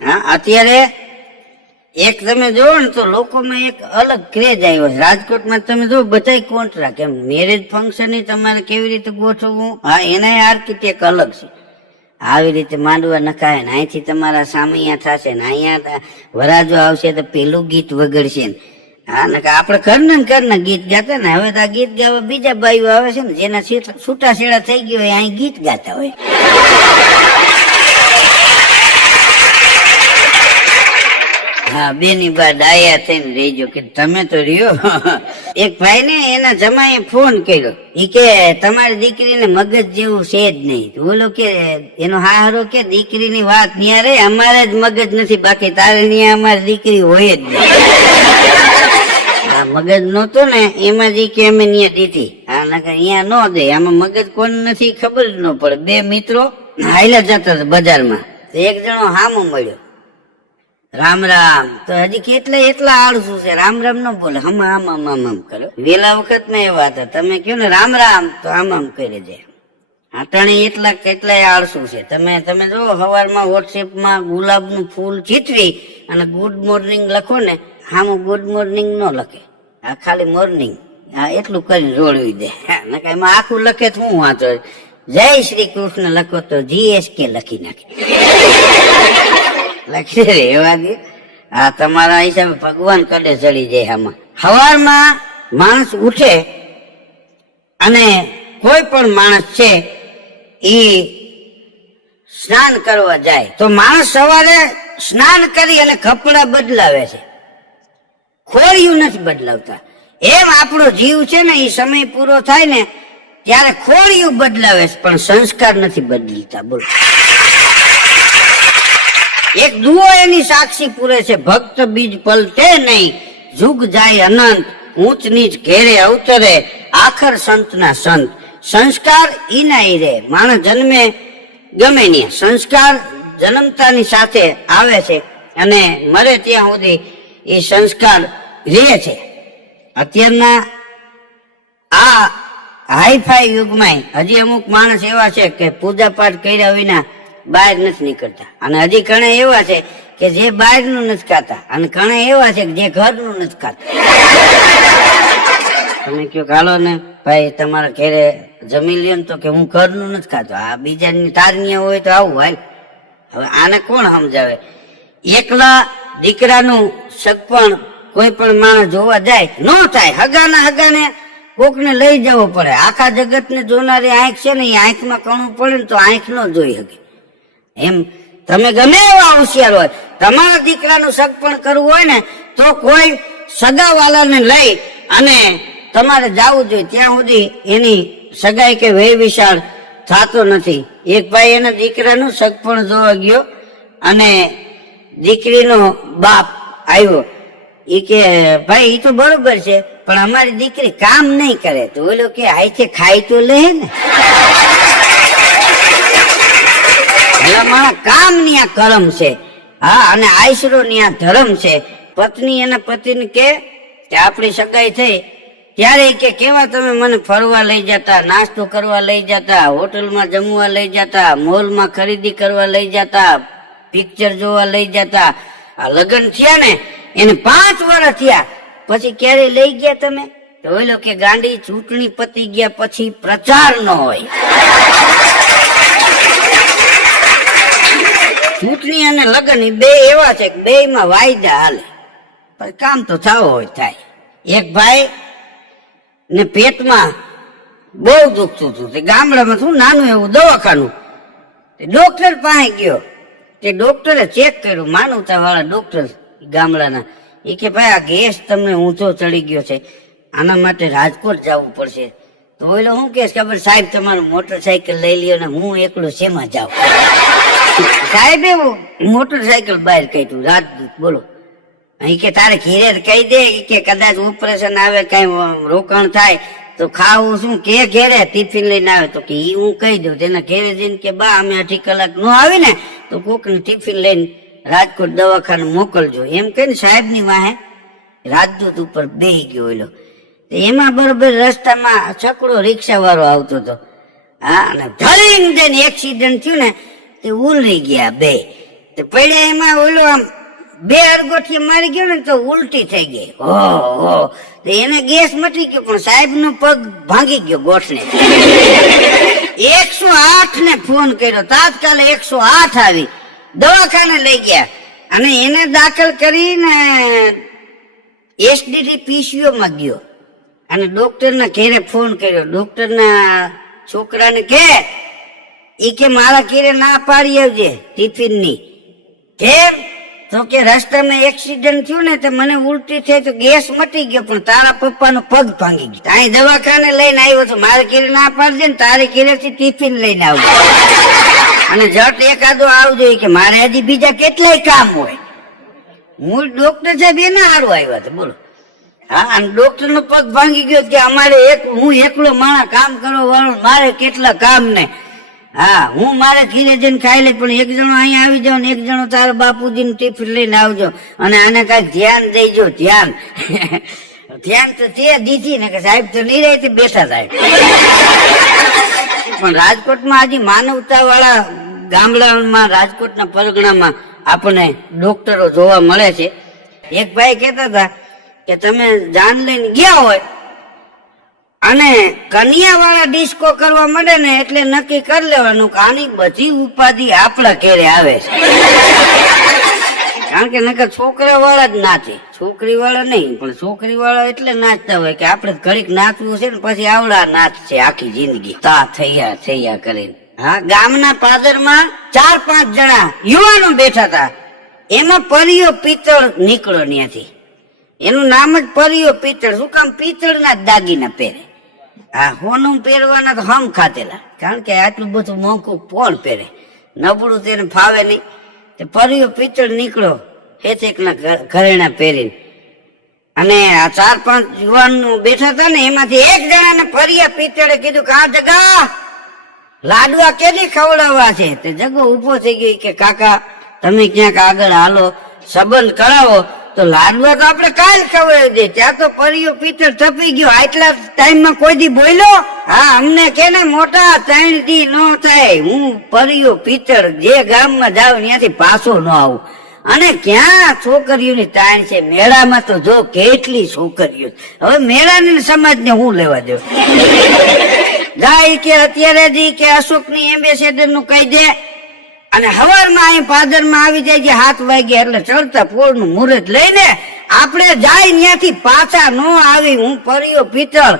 હા, અત્યારે એક તમે જોવો ને તો લોકોમાં એક અલગ ક્રેઝ આવ્યો છે. રાજકોટમાં તમે જો બધા કોન્ટ્રાક્ટ, એમ મેરેજ ફંક્શન તમારે કેવી રીતે ગોઠવવું, હા એના આર્કિટેક્ટ અલગ છે. આવી રીતે માંડવા નખાય ને અહીંથી તમારા સામૈયા થશે ને અહીંયા વરાજો આવશે તો પેલું ગીત વગડશે ને. હા ને આપણે ઘરના ગીત ગાતા ને, હવે તો આ ગીત ગાવા બીજા બાઈઓ આવે છે ને, જેના છૂટા છેડા થઈ ગયો હોય અહીં ગીત ગાતા હોય. હા, બેની બા ડાયા થઈને રેજો કે તમે તો રહ્યો. એક ભાઈ ને એના જમાએ ફોન કર્યો, ઈ કે તમારી દીકરીને મગજ જેવું છે જ નહીં. બોલો કે એનો હારો કે દીકરીની વાત ન્યા રે, અમારે જ મગજ નથી, બાકી તારે ન્યા અમારી દીકરી હોય જ નહીં. આ મગજ નહોતો ને એમાં જ કે અમે ન્યા દીધી. હા નકર અહીંયા નો દે, આમાં મગજ કોણ નથી ખબર જ ન પડે. બે મિત્રો હાઈલા જતા બજારમાં, એક જણો હામો મળ્યો, રામ રામ. તો હજી એટલા આળસુ છે, રામ રામ ન બોલે, આમ કરે. વેલા વખત માં એવા હતા, તમે કયો ને રામ રામ તો આમ કરી દે. અટાણે કેટલાય આળસુ છે. તમે જો સવારમાં વોટ્સએપમાં ગુલાબનું ફૂલ ચીતરી અને ગુડ મોર્નિંગ લખો ને, હામું ગુડ મોર્નિંગ ન લખે, આ ખાલી મોર્નિંગ હા એટલું કરી જોડવી દે. એમાં આખું લખે તો હું વાંચો, જય શ્રી કૃષ્ણ લખો તો GSK લખી નાખે. લખી રેવા દે. આ તમારા હિસાબે ભગવાન કડે ચડી જાય. આમાં સવારમાં માણસ ઉઠે અને કોઈ પણ માણસ છે ઈ સ્નાન કરવા જાય તો માણસ સવારે સ્નાન કરી અને કપડા બદલાવે છે, ખોળિયું નથી બદલાવતા. એમ આપણો જીવ છે ને એ સમય પૂરો થાય ને ત્યારે ખોળિયું બદલાવે છે, પણ સંસ્કાર નથી બદલતા. બોલો, એક દુઓ એની સાક્ષી પૂરે છે, ભક્ત બીજ પલટે નહીં, જુગ જાય અનંત, ઊંચ નીચ ઘેરે અવતરે, આખર સંતના સંત. સંસ્કાર ઈના ઈ રે, માણસ જન્મે ગમે નહીં, સંસ્કાર જન્મતાની સાથે આવે છે અને મરે ત્યાં સુધી એ સંસ્કાર રહે છે. અત્યારના આ હાઈફાઈ યુગમાં હજી અમુક માણસ એવા છે કે પૂજા પાઠ કર્યા વિના બહાર નથી નીકળતા, અને હજી ઘણા એવા છે કે જે બહારનું નથી ખાતા, અને ઘણા એવા છે કે જે ઘરનું નથી ખાતા. તમે કયો કાલો ને ભાઈ તમારા ઘરે જમી લ્યો ને, તો કે હું ઘરનું નથી ખાતો, આ બીજાની તારણીયા હોય તો આવું હાલ. હવે આને કોણ સમજાવે? એકલા દીકરાનું સગપણ કોઈ પણ માણસ જોવા જાય ન થાય, હગાને કોકને લઈ જવો પડે. આખા જગત ને જોનારી આંખ છે ને, એ આંખમાં કણું પડે ને તો આંખ ન જોઈ શકે. એમ તમે ગમે એવા હોશિયાર હોય, તમારા દીકરાનું સગપણ કરવું હોય ને તો કોઈ સગાવાલાને લઈ અને તમારે જવું જોઈએ, ત્યાં સુધી એની સગાઈ કે વય વિશાળ થતો નથી. એક ભાઈ એના દીકરાનું સગપણ જોવા ગયો અને દીકરીનો બાપ આવ્યો, એ કે ભાઈ એ તો બરોબર છે પણ અમારી દીકરી કામ નહીં કરે. તો ઓલો કે આઈથે ખાઈ તો લે ને, કામ ની આ કરમ છે. હા, અને આશરો ની આ ધર્મ છે. પત્ની એના પતિને કે આપણી સગાઈ થઈ ત્યારે કે કેવા તમે મને ફરવા લઈ જતા, નાસ્તો કરવા લઈ જતા, હોટલમાં જમવા લઈ જતા, મોલમાં ખરીદી કરવા લઈ જતા, પિક્ચર જોવા લઈ જતા. આ લગ્ન થયા ને એને 5 વર્ષ થયા પછી ક્યારે લઈ ગયા તમે? તો ઓલો કે ગાંડી ચૂંટણી પતી ગયા પછી પ્રચાર ન હોય. ચૂંટણી અને લગ્ન બે એવા છે કે બે માં વાયદા હાલે, પણ કામ તો થવો હોય થાય. એક ભાઈ ને પેટમાં બહુ દુખતું હતું, તે ગામડામાં શું નાનું એવું દવાખાનું, ડોક્ટર પાસે ગયો, તે ડોક્ટરે ચેક કર્યું, માનવતા વાળા ડોક્ટર ગામડાના, એ કે ભાઈ આ ગેસ તમને ઊંચો ચડી ગયો છે, આના માટે રાજકોટ જવું પડશે. તો ઓલો શું કે ખબર, સાહેબ તમારું મોટરસાયકલ લઈ લ્યો ને હું એકલું શેમાં જાઉં. સાહેબ એવું મોટરસાયકલ બહાર કાઢ્યું, રાજદૂત. બોલો, અહીં કે તારે ઘીરે કહી દે કે કદાચ ઓપરેશન આવે, કઈ રોકાણ થાય તો ખાવું શું કે ઘેરે ટિફિન લઈને આવે. તો કે ઈ હું કહી દઉં, તેના ઘેરે જઈને કે બા અમે 8 કલાક નો આવી ને તો કોકને ટિફિન લઈને રાજકોટ દવાખાને મોકલજો, એમ કહીને સાહેબ ની વાહે રાજદૂત ઉપર બેહી ગયો એલો. એમાં બરોબર રસ્તામાં છકડો રિક્ષા વાળો આવતો હતો. હા, અને ધડીને એક્સિડન્ટ થયું ને તે ઉલરી ગયા બે. પડ્યા એમાં ઓલો આમ બે અરગોઠી મારી ગયો ને તો ઉલટી થઈ ગઈ. ઓહો, એને ગેસ મટી ગયો પણ સાહેબ નો પગ ભાંગી ગયો ગોઠને. 108 ને ફોન કર્યો, તાત્કાલિક 108 આવી, દવાખાને લઈ ગયા અને એને દાખલ કરીને એસડીટી પીસીઓ માં ગયો અને ડોક્ટર ના ઘેરે ફોન કર્યો. ડોક્ટર ના છોકરાને કે મારા ઘેરે ના પાડી આવજે ટિફિન ની. કેમ? તો કે રસ્તામાં એક્સિડન્ટ થયું ને તો મને ઉલટી થઈ તો ગેસ મટી ગયો પણ તારા પપ્પાનો પગ ભાંગી ગયો. અહીં દવાખાને લઈને આવ્યો તો મારે ઘેરે ના પાડજે ને તારે ઘેરેથી ટિફિન લઈને આવજો અને જટ એકાદો આવજો કે મારે હજી બીજા કેટલાય કામ હોય. હું ડોક્ટર સાહેબ એના હારું આવ્યા હતા બોલો. હા, અને ડોક્ટર નો પગ ભાંગી ગયો કે અમારે હું એકલો માણા કામ કરવા વાળો, મારે કેટલા કામ ને. હા, હું મારે ઘીરે જઈને ખાઈ લે પણ એક જણો અહીંયા આવી જાવ ને એક જણો તારા બાપુજી નું ટિફિન લઈને આવજો અને આને કઈ ધ્યાન દેજો. ધ્યાન ધ્યાન તો તે દીધી ને કે સાહેબ તો નહીં રહી બેઠા સાહેબ. પણ રાજકોટમાં હજી માનવતા વાળા ગામડામાં, રાજકોટના પરગણામાં આપણને ડોક્ટરો જોવા મળે છે. એક ભાઈ કહેતા હતા કે તમે જાન લઈને ગયા હોય અને કન્યા વાળા ડિસ્કો કરવા માંડે ને એટલે નક્કી કરી લેવાનું કે આની બધી ઉપાધિ આપણા ઘેરે આવે છે. કારણ કે નકર છોકરા વાળા જ નાચે, છોકરી વાળા નહીં. પણ છોકરી વાળા એટલે નાચતા હોય કે આપણે ઘડીક નાચવું છે ને પછી આવડા નાચ છે આખી જિંદગી તા થયા કરીને. હા, ગામના પાદરમાં 4-5 જણા યુવાનો બેઠા હતા. એમાં પરિયો પિત્તળ નીકળો ત્યાંથી. એનું નામ જ પરિયો પિત્તળ. શું કામ? પિત્તળના જ દાગીના પહેરે. હા, હોનું પહેરવાના તો હમ ખાતેલા, કારણ કે આટલું બધું મોંઘું કોણ પહેરે, નબળું તેને ફાવે નહીં. પરિયો પિત્તળ નીકળો હેતેકના ઘરેણા પહેરીને. અને આ 4-5 યુવાન બેઠા હતા ને એમાંથી એક જણાને પરિયા પિત્તળે કીધું કે આ જગા લાડવા કેદી ખવડાવવા છે. તે જગો ઉભો થઈ ગયો કે કાકા તમે ક્યાંક આગળ હાલો, સંબંધ કરાવો તો લાડવા તો આપણે કાલ ખવડાવી દે. ત્યાં તો પરિયો પિત્તળ થપી ગયો. આટલા ટાઈમમાં કોઈ દી બોલ્યો? હા, અમને કે ને મોટા 3 દી નો થાય. હું પરિયો પિત્તળ જે ગામમાં જાઉં ત્યાંથી પાછો ન આવું. અને ક્યાં છોકરીઓની તાણ છે મેળામાં તો જો કેટલી છોકરીઓ. હવે મેળાની સમાજને હું લેવા દઉં? જાય કે અત્યારે જી કે અશોકની એમ્બેસેડર નું કહી દે અને હવારમાં અહીં પાદરમાં આવી જાય છે 7 વાગ્યા એટલે ચડતા પોળનું મુહૂર્ત લઈને આપણે જાય ત્યાંથી પાછા ન આવી. હું પરિયો પિત્તળ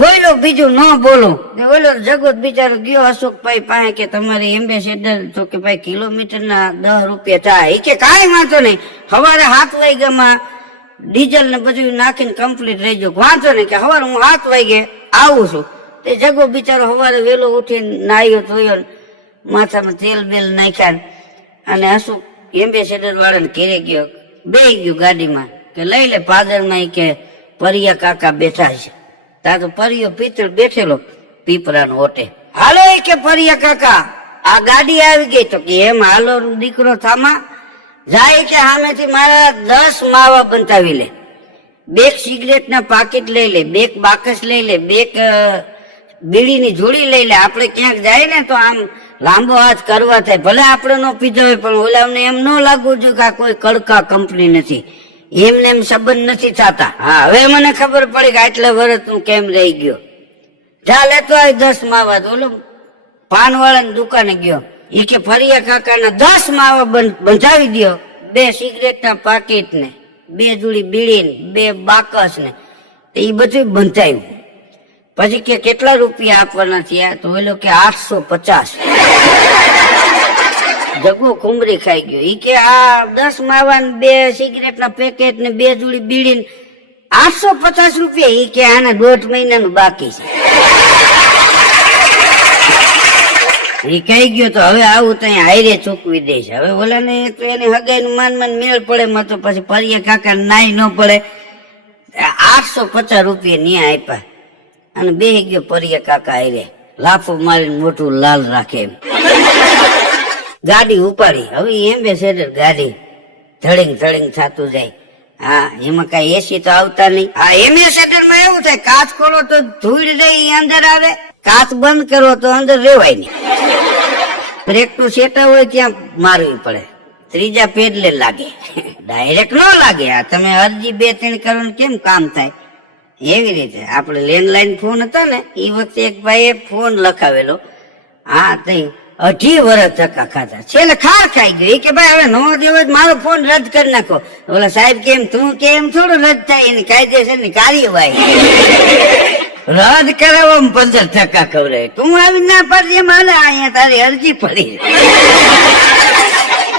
બોલો બીજું ન બોલું. બોલો જગત બિચારો ગયો અશોકભાઈ પાસે કે તમારી એમ્બેસેડર તો કે ભાઈ કિલોમીટરના 10 રૂપિયા થાય. કે કાંઈ વાંધો નહીં, સવારે 7 વાગ્યામાં ડીઝલ ને બધું નાખીને કમ્પ્લીટ રહી જાવ. વાંધો નહીં કે સવારે હું 7 વાગે આવું છું. તે જગો બિચારો સવારે વહેલો ઉઠીને નાહ્યો ધોયો, માથામાં તેલ બેલ નાખ્યા અને અશોક એમ્બેસેડર વાળાને ઘેરે ગયો. બેહી ગયો ગાડીમાં કે લઈ લે પાદરમાં કે પરિયા કાકા બેઠા છે. ત્યાં તો પરિયો પિત્તળ બેઠેલો પીપરાનો ઓટે. હાલો કે પરિયા કાકા આ ગાડી આવી ગઈ. તો કે એમ હાલો દીકરો થામા જાય કે સામેથી મારા 10 માવા બંધાવી લે, 2 સિગરેટના પાકીટ લઈ લે, 2 બાકસ લઈ લે, 2 બીડીની જોડી લઈ લે. આપણે ક્યાંક જાય ને તો આમ લાંબો હાથ કરવા થાય. ભલે આપણે નો પીધો હોય પણ ઓલાને એમ ન લાગવું જોઈએ કે આ કોઈ કડકા કંપની નથી, એમને એમ સંબંધ નથી થતા. હા, હવે મને ખબર પડી કે આટલા વર્ષ તું કેમ રહી ગયો. ચાલે તો 10 માવા. ઓલો પાનવાળાની દુકાને ગયો. એ કે ફરિયા કાકાના 10 માવા બંધાવી દો, 2 સિગરેટના પાકીટ ને 2 જોડી બીડી ને 2 બાકસ ને એ બધું બંધાયું. પછી કે કેટલા રૂપિયા આપવાના થયા? તો ઓલો કે 850. જગો ખુમરી ખાઈ ગયો. ઈ કે આ 10 માવા ને 2 સિગરેટના પેકેટ ને 2 જોડી બીડી ને 850 રૂપિયા. ઈ કે આને 1.5 મહિનાનું બાકી છે. એ કહી ગયો તો હવે આવું તો હાઈરે ચૂકવી દે છે. હવે ઓલાને તો એની હગાઈ નું માન મેળ પડે માં તો પછી પરિયા કાકા નાઈ ન પડે. 850 રૂપિયા ન્યા આપ્યા અને બેહી ગયો પરિયા કાકા હાઈરે. લાફો મારીને મોટું લાલ રાખે એમ ગાડી ઉપાડી. હવે એમ્બેસેડર ગાડી ધડિંગ થતું જાય. હા, એમાં કઈ એસી તો આવતા નહીં. હા, એમ્બેસેડર માં એવું થાય કાચ ખોલો તો ધૂળ રહી અંદર આવે, કાચ બંધ કરો તો અંદર રેવાય નહીં. બ્રેક નું સેટા હોય ત્યાં મારવી પડે. ત્રીજા પેડલે લાગે, ડાયરેક્ટ ન લાગે. આ તમે અરજી 2-3 કરો ને કેમ કામ થાય? એવી રીતે આપણે લેન્ડલાઈન ફોન હતો ને એ વખતે એક ભાઈએ ફોન લખાવેલો, હા તઈ 18 વર્ષ ધક્કા ખાધા, છેલ્લે ખાર ખાઈ ગયો. કે ભાઈ હવે નો દેવો મારો ફોન રદ કરી નાખો. ઓલા સાહેબ કેમ તું કેમ થોડું રદ થાય, એની કાયદેસર ની કાર્યવાહી રદ કરાવવામાં 15 ધક્કા ખવડાય. તું આવી ના પડજે, મારે અહીંયા તારી અરજી પડી.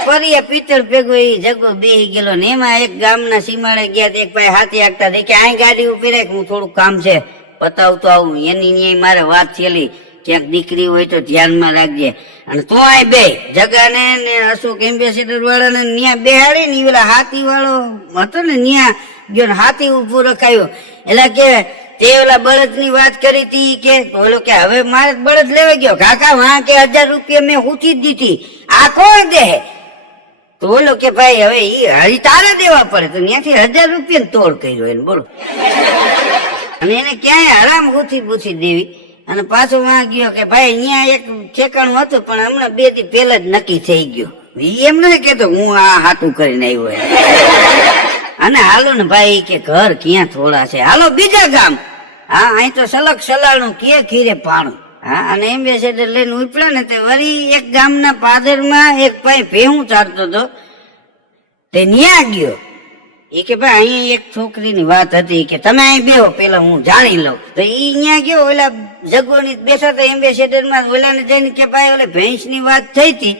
ફરી પિત્તળ ભેગો એ જગો બેહી ગયેલો ને એમાં એક ગામના સીમાડે ગયા, એક ભાઈ હાથી આગતા કે આ ગાડી ઉભી રાખ, હું થોડું કામ છે પતાવતો આવું. એની ન્યાય મારે વાત થયેલી, ક્યાંક દીકરી હોય તો ધ્યાનમાં રાખજે. અને તું આ બે જગાને ને અશોક એમ્બેસેડર વાળાને ન્યા બેહાડી ને ઓલા હાથી વાળો હતો ને ન્યા ગયો ને હાથી ઉભું રખાયો. એટલે કે તે ઓલા બળદ ની વાત કરી હતી કે ઓલો કે હવે મારે બળદ લેવા ગયો, કાકા વાં કે 1000 રૂપિયા મેં ઉઠી જ દીધી, આ કોણ દે? તો ઓલો કે ભાઈ હવે હજી તારે દેવા પડે. તો ત્યાંથી 1000 રૂપિયા તોડ કર્યો એને, બોલો. અને એને ક્યાંય હરામ ગુથી પૂછી દેવી. અને પાછો વાં ગયો કે ભાઈ અહીંયા એક ઠેકાણું હતું પણ હમણાં 2 દી પહેલા જ નક્કી થઈ ગયો. એમ નથી કેતો હું આ હાથું કરીને આવ્યો. અને હાલો ને ભાઈ કે ઘર ક્યાં થોડા છે, હાલો બીજા ગામ. હા અહીં તો સલગ સલાણું કે ખીરે પાણું. હા અને એમ્બેસેડર લઈને ઉપડ્યો ને તે વળી એક ગામના પાદરમાં એક ભાઈ ભેહું ચારતો હતો, તે ન્યા ગયો. એ કે ભાઈ અહીંયા એક છોકરીની વાત હતી કે તમે અહીં બેહો પેલા હું જાણી લઉં. તો ઈ ન્યા ગયો, ઓલા જગોની બેઠા હતા એમ્બેસેડર માં. ઓલાને જઈને કે ભાઈ ઓલે ભેંસ ની વાત થઈ હતી.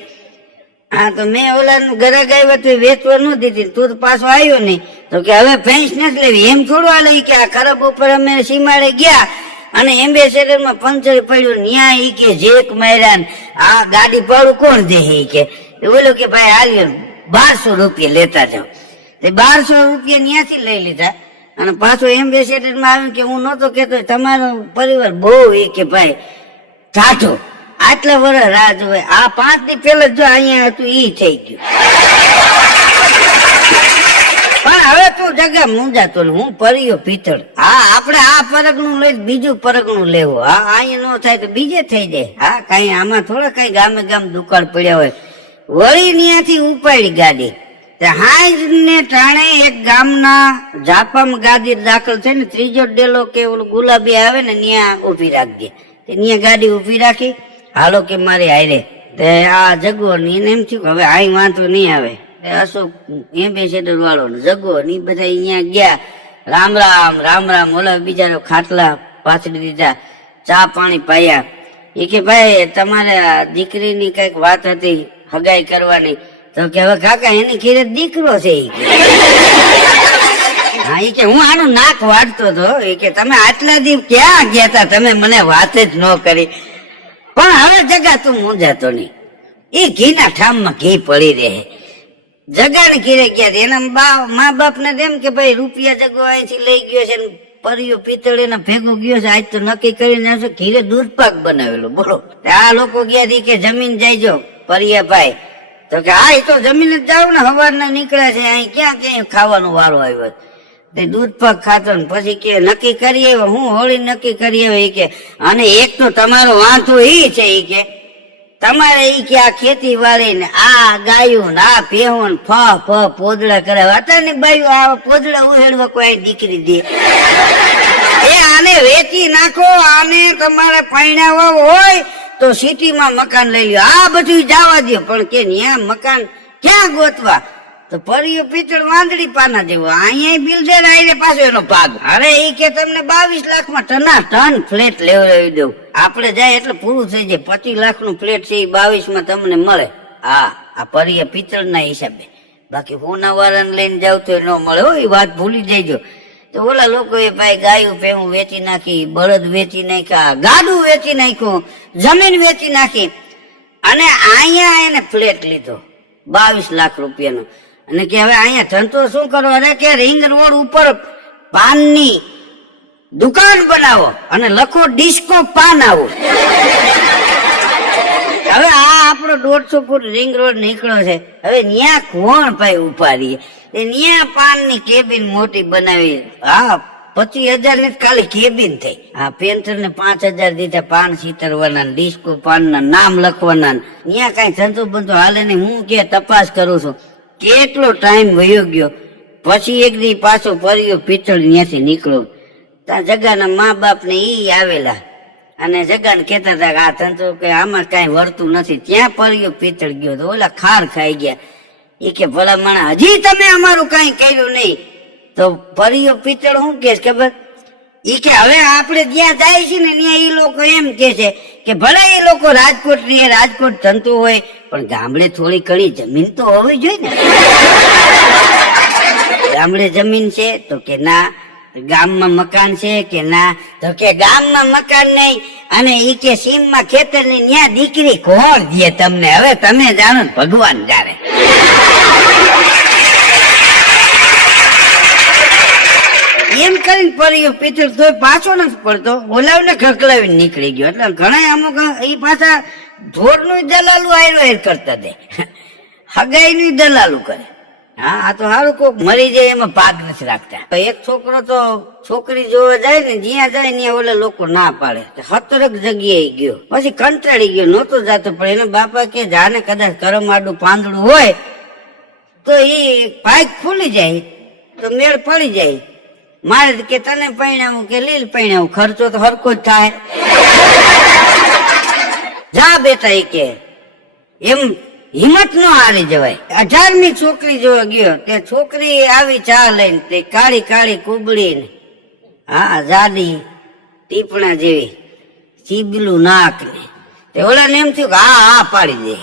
હા તો મેં ઓલાનું ગરાગ આવ્યો તો વેચવા ન દીધી, તું તો પાછો આવ્યો નહીં. તો કે હવે ભેંસ નથી લેવી. એમ થોડું હાલે કે આ ખરાબ ઉપર અમે સીમાડે ગયા અને એમ્બેસેડર માં પંચર પડ્યું, ન્યા ઈ કે જેક માર્યા ને આ ગાડી પાડું કોણ દે? કે ઓલો કે ભાઈ હાલ્યો 1200 રૂપિયા લેતા જાઓ. 1200 રૂપિયા ત્યાંથી લઈ લીધા. અને પાછો એમ્બેસેડર માં આવ્યું કે હું નતો કેતો તમારો પરિવાર બહુ એ કે ભાઈ ટાઢો, આટલા વર્ષ રાહ જોવે, આ 5 દી પેલા જો અહીંયા હતું ઈ થઈ ગયું. પણ હવે તું જગા મુંજાતો ને હું પરિયો પિત્તળ. હા આપણે આ પરગનું લઈ બીજું પરગનું લેવું. હા અહીંયા ન થાય તો બીજે થઈ જાય. હા કઈ આમાં થોડા કઈ ગામે ગામ દુકાળ પડ્યા હોય. વળી ત્યાંથી ઉપાડી ગાડી. હાજ ને ટાણે એક ગામના જાપામાં ગાડી દાખલ થઈ ને ત્રીજો ડેલો કે ઓલું ગુલાબી આવે ને ત્યાં ઉભી રાખજે. ત્યાં ગાડી ઉભી રાખી, હાલો કે મારી હારે. તે આ જગો ને એને એમ થયું હવે આઈ વાંધો નહીં આવે. અશોક એમ્બેસેડર વાળો ને જગો ને બધા અહીંયા ગયા. રામ રામ રામ રામ. ઓલા બિચારો ખાટલા પાછળ દીધા, ચા પાણી પાયા. એ કે ભાઈ તમારે દીકરીની કઈક વાત હતી હગાઈ કરવાની. તો કે હવે કાકા એની ખીરે દીકરો છે. હા એ કે હું આનું નાક વાળતો હતો. એ કે તમે આટલા દિવસ ક્યાં ગયા હતા, તમે મને વાત જ ન કરી. પણ હવે જગા તું મૂંઝાતો નહીં, એ ઘીના ઠામમાં ઘી પડી રહે. જગાને ઘીરે ગયા એના મા બાપ ને એમ કે ભાઈ રૂપિયા જગો અહીંથી લઈ ગયો છે, પરિયો પિત્તળ એના ભેગો ગયો છે, આજ તો નક્કી કરીને આવશે ઘીરે દૂધપાક બનાવેલો. બોલો આ લોકો ગયા કે જમીન જાયજો પરિયા ભાઈ. તો કે હા એ તો જમીન જ જાવ ને, સવારના નીકળે છે, અહીં ક્યાં ક્યાંય ખાવાનો વારો આવ્યો. તે દૂધ પાક ખાતો ને પછી કે નક્કી કરી આવ્યો, હું હોળી નક્કી કરી આવ્યો. કે અને એક તો તમારો વાંધો ઈ છે ઈ કે તમારે ઈ કે આ ખેતી વાળી ને આ ગાયું ને આ ભેહું ફ પોદડા કરાવે. અત્યારની બાયું આ પોદડા ઉહેડવા કોઈ દીકરી દે? એ આને વેચી નાખો, આને તમારે પૈણાવા હોય તો સિટીમાં મકાન લઈ લ્યો, આ બધું જવા દો. પણ કે ન્યા મકાન ક્યાં ગોતવા? તો પરિયો પિત્તળ વાંદડી પાના જેવો. અહીંયા બિલ્ડર આવીને પાછો એનો ભાગ. અરે એ કે તમને 22 લાખમાં ટન ફ્લેટ લેવડાવી દઉં. આપણે જાય એટલે પૂરું થઈ જાય. 25 લાખનું ફ્લેટ છે એ 22માં તમને મળે. હા આ પરિયા પિત્તળ ના હિસાબે. બાકી હોના વાળાને લઈને જાવ તો ન મળે હો, એ વાત ભૂલી જઈજો. તો ઓલા લોકો એ ભાઈ ગાયું ભેહું વેચી નાખી, બળદ વેચી નાખ્યા, ગાડું વેચી નાખ્યું, જમીન વેચી નાખી અને અહીંયા એને ફ્લેટ લીધો 22 લાખ રૂપિયાનો. અને કે હવે અહીંયા ધંધો શું કરો? અરે કે રિંગ રોડ ઉપર પાનની દુકાન બનાવો અને લખો ડિસ્કો પાન આવો. હવે આ આપણો 150 ફૂટ રિંગ રોડ નીકળ્યો છે. હવે ન્યા કોણ ભાઈ ઉપાડીએ? ન્યા પાન ની કેબિન મોટી બનાવી. હા 25,000 ની ખાલી કેબિન થઈ. આ પેન્ટર ને 5,000 દીધા, પાન સીતરવાના, ડિસ્કો પાન ના નામ લખવાના. ત્યાં કઈ ધંધો બંધો હાલે નહીં. હું કે તપાસ કરું છું, કેટલો ટાઈમ વયો ગયો. પછી એક દી પાછો પરિયો પિત્તળ ત્યાંથી નીકળ્યો. ત્યાં જગાના મા બાપ ને ઈ આવેલા અને જગાને કેતા હતા કે આ ધંધો કે આમાં કઈ વળતું નથી. ત્યાં પરિયો પિત્તળ ગયો તો ઓલા ખાર ખાઈ ગયા. એ કે ભલા માણા હજી તમે અમારું કઈ કર્યું નહીં. તો પરિયો પિત્તળ શું કે ખબર? ઈ કે હવે આપણે જ્યાં જાય છે ને ત્યાં એ લોકો એમ કે છે કે ભલે એ લોકો રાજકોટ રહે, રાજકોટ ધંધો હોય, પણ ગામડે થોડી ઘણી જમીન તો હોવી જોઈએ ને. ગામડે જમીન છે? તો કે ના. ગામમાં મકાન છે? કે ના. તો કે ગામમાં મકાન નહીં અને ઈ કે સીમમાં ખેતર ની ત્યાં દીકરી કોણ દે તમને? હવે તમે જાણો, ભગવાન જાણે. એમ કરીને પરિયો પિત્તળ તો પાછો નથી પડતો, ઓલાવને ખકલાવીને નીકળી ગયો. એટલે ઘણા અમુક એ પાછા ઢોર નું દલાલું આયરો કરતા દે, હગાઈ નું દલાલું કરે. હા, આ તો સારું કોક મરી જાય એમાં ભાગ નથી રાખતા. એક છોકરો તો છોકરી જોવા જાય ને, જ્યાં જાય ત્યાં ઓલા લોકો ના પાડે. 17 જગ્યાએ ગયો, પછી કંટાળી ગયો, નહોતો જાતો. પણ એના બાપા કે જાને કદાચ કરમ આડું પાંદડું હોય તો એ પાઇક ખુલી જાય તો મેળ પડી જાય. મારે કે તને પૈણાવું કે લીલ પૈણાવું, ખર્ચો તો હરકો જ થાય. જા બેટા, એ કે એમ હિંમત નો હારી જવાય. 18મી છોકરી જોવા ગયો, તે છોકરી આવી ચા લઈને, તે કાળી કાળી કુબડી ને, હા જાડી ટીપણા જેવી, ચીબલું નાક ને. તે ઓલાને એમ થયું કે હા પાડી દે.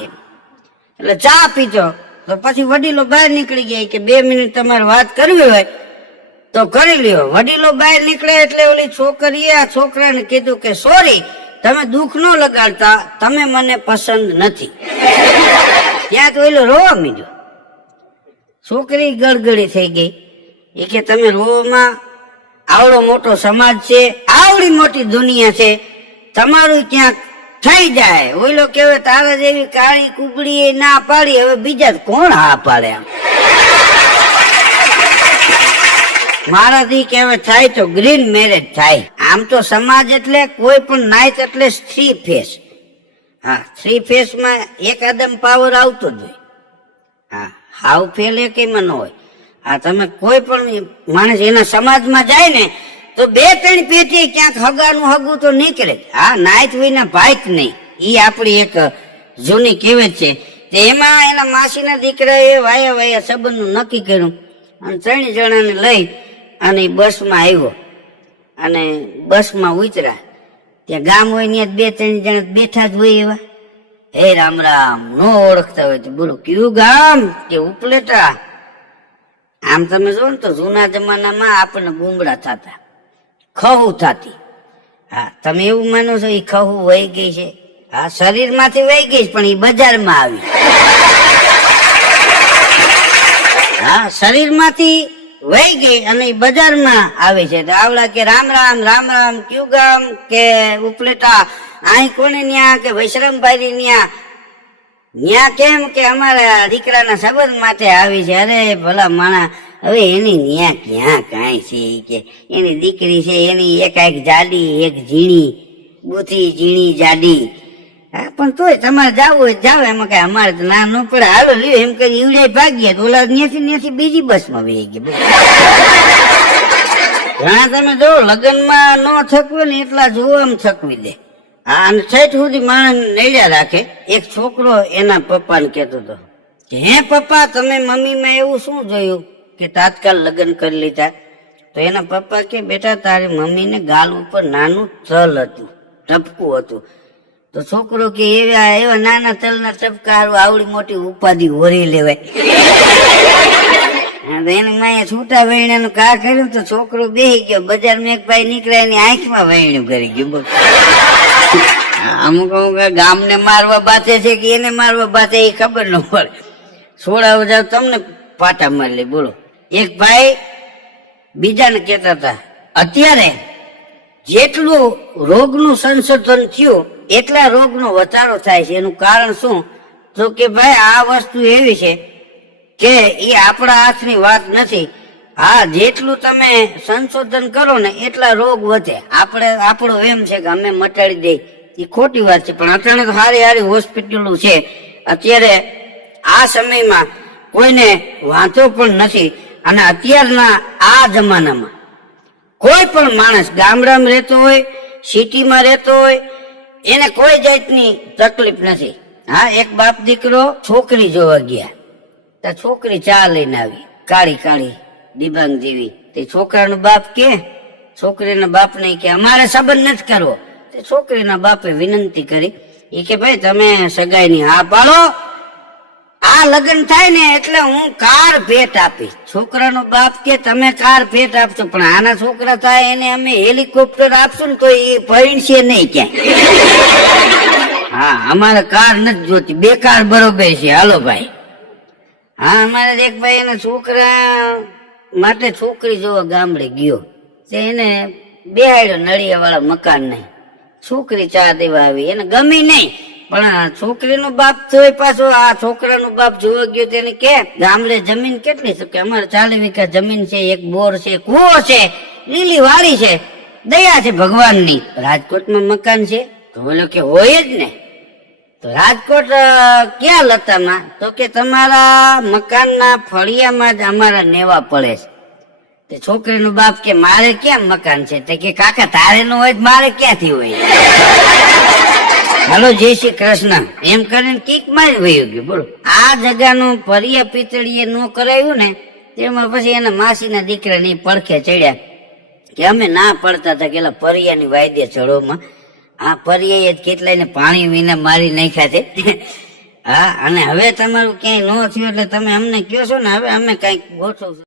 એટલે ચા પીધો તો પછી વડીલો બહાર નીકળી ગયા કે 2 મિનિટ તમારે વાત કરવી હોય તો કરી લ્યો. વડીલો બહાર નીકળે એટલે ઓલી છોકરીએ આ છોકરાને કીધું કે સોરી, તમે દુઃખ ન લગાડતા, તમે મને પસંદ નથી. ત્યાં તો ઓલો રોવા મીડ્યો. છોકરી ગળગળી થઈ ગઈ. એ કે તમે રોવામાં, આવડો મોટો સમાજ છે, આવડી મોટી દુનિયા છે, તમારું ક્યાંક થઈ જાય. ઓલો કેવાય તારા જેવી કાળી કુબડી ના પાડી, હવે બીજા કોણ હા પાડે? આમ મારાથી કહેવાય થાય તો ગ્રીન મેરેજ થાય. આમ તો સમાજ એટલે કોઈ પણ નાઈટ એટલે સ્ત્રી ફેસ. હા, થ્રી ફેસ માં એક આદમ પાવર આવતો જ હોય. હા, હાવ ફેલ એકેમાં ન હોય. હા, તમે કોઈ પણ માણસ એના સમાજમાં જાય ને તો 2-3 પેટી ક્યાંક હગાનું હગું તો નીકળે. હા, નાઈટ વિના ભાઈક નહીં, ઈ આપણી એક જૂની કહેવત છે. એમાં એના માસીના દીકરાએ વાયા વાયા સંબંધનું નક્કી કર્યું અને 3 જણાને લઈ અને બસમાં આવ્યો અને બસમાં ઉતર્યા. ત્યાં ગામ હોય ત્યાં 2-3 જણા બેઠા જ હોય એવા. હે રામ રામ, નો ઓળખતા હોય તો બોલો કયું ગામ? કે ઉપલેટા. આમ તમે જો ને તો જૂના જમાનામાં આપણને ગુમડા થતા, ખહુ થતી. હા, તમે એવું માનો છો એ ખહુ વહી ગઈ છે? હા, શરીર માંથી વહી ગઈ પણ એ બજારમાં આવી. હા, શરીર માંથી વહી ગઈ અને બજારમાં આવે છે. આવડા કે રામ રામ રામ રામ, કયું ગામ? કે ઉપલેટા. અહીં કોને ન્યા? કે વૈશ્રમભાઈ ન્યા. ન્યા કેમ? કે અમારા દીકરાના સંબંધ માટે આવી છે. અરે ભલા માણા, હવે એની ન્યા ક્યાં કાંઈ છે? કે એની દીકરી છે, એની એક જાડી, એક ઝીણી, બુથી ઝીણી જાડી. હા, પણ તોય તમારે જાવું હોય જાવ, એમાં કઈ અમારે તો ના ન પડે. હાલો લ્યો એમ કરી ઈવડે ભાગ્યા તો ઓલા ન્યાથી બીજી બસમાં વહી ગયા. ઘણા તમે જો લગ્નમાં ન થકવે ને એટલા જોવામાં થકવી દે. હા, અને છેઠ સુધી માણસ નડ્યા રાખે. એક છોકરો એના પપ્પાને કહેતો હતો કે હે પપ્પા, તમે મમ્મીમાં એવું શું જોયું કે તાત્કાલ લગ્ન કરી લીધા? તો એના પપ્પા કે બેટા, તારી મમ્મીને ગાલ ઉપર નાનું તલ હતું, ટપકું હતું. તો છોકરો કે એવા નાના તલના ટપકા આવડી મોટી ઉપાધિ હોરી લેવાય. એને માએ છૂટા વહેણાનું કા કર્યું તો છોકરો બેહી ગયો. બજારમાં એક ભાઈ નીકળ્યા, એની આંખમાં વહેણું કરી ગયું. અમુક અમુક ગામને મારવા બાતે છે કે એને મારવા બાતે એ ખબર ન પડે. છોડાવ જાવ તમને પાટા મારી લે. બોલો, એક ભાઈ બીજાને કહેતા હતા અત્યારે જેટલું રોગનું સંશોધન થયું એટલા રોગનો વધારો થાય છે. એનું કારણ શું? તો કે ભાઈ આ વસ્તુ એવી છે કે એ આપણા હાથની વાત નથી. હા, જેટલું તમે સંશોધન કરો ને એટલા રોગ વધે. આપણો એમ છે કે અમે મટાડી દઈ, એ ખોટી વાત છે. પણ અત્યારે તો સારી સારી હોસ્પિટલો છે. અત્યારે આ સમયમાં કોઈને વાંધો પણ નથી. અને અત્યારના આ જમાનામાં કોઈ પણ માણસ ગામડામાં રહેતો હોય, સિટીમાં રહેતો હોય, એને કોઈ જાતની તકલીફ નથી. હા, એક બાપ દીકરો છોકરી જોવા ગયા, તો છોકરી ચા લઈને આવી, કાળી કાળી દિબાંગ જેવી. તે છોકરાનો બાપ કે, છોકરીના બાપ ને કે અમારે સંબંધ નથી કરવો. તે છોકરીના બાપે વિનંતી કરી, એ કે ભાઈ તમે સગાઈની હા પાડો, આ લગ્ન થાય ને એટલે હું કાર ભેટ આપીશ. છોકરાનો બાપ કે તમે કાર ભેટ આપશો, પણ આના છોકરા થાય એને અમે હેલિકોપ્ટર આપશું ને તો એ પરિણશે નહીં ક્યાંય. હા, અમારે કાર નથી જોતી, બે કાર બરોબર છે, હાલો ભાઈ. હા, અમારે એક ભાઈ એના છોકરા માટે છોકરી જોવા ગામડે ગયો, એને બેહાડ્યો નળિયા વાળા મકાન નહીં. છોકરી ચા દેવા આવી, એને ગમી નહીં. પણ છોકરીનો બાપ તો પાછો આ છોકરાનો બાપ જોવા ગયો, તેને કે ગામડે જમીન કેટલી છે? કે અમારે 40 વીઘા જમીન છે, એક બોર છે, કૂવો છે, લીલી વાડી છે, દયા છે ભગવાનની. રાજકોટમાં મકાન છે? તો બોલો કે હોય જ ને. તો રાજકોટ ક્યાં લતામાં? તો કે તમારા મકાનના ફળિયામાં જ અમારા નેવા પડે છે. તે છોકરીનો બાપ કે મારે ક્યાં મકાન છે? તે કે કાકા તારે નો હોય મારે ક્યાંથી હોય? હાલો, જય શ્રી કૃષ્ણ એમ કરીને કીક મારી વયું ગયું. બોલો, આ જગાનું ફરિયા પિતળીએ નો કરાયું ને, તેમાં પછી એના માસીના દીકરા ની પડખે ચડ્યા કે અમે ના પડતા હતા કે ફરિયાની વાયદે ચડોમાં આ ફરિયાએ કેટલાયને પાણી વિના મારી નાખ્યા છે. હા, અને હવે તમારું ક્યાંય નો થયું એટલે તમે અમને કહો છો ને, હવે અમે કઈક ગોઠવશું.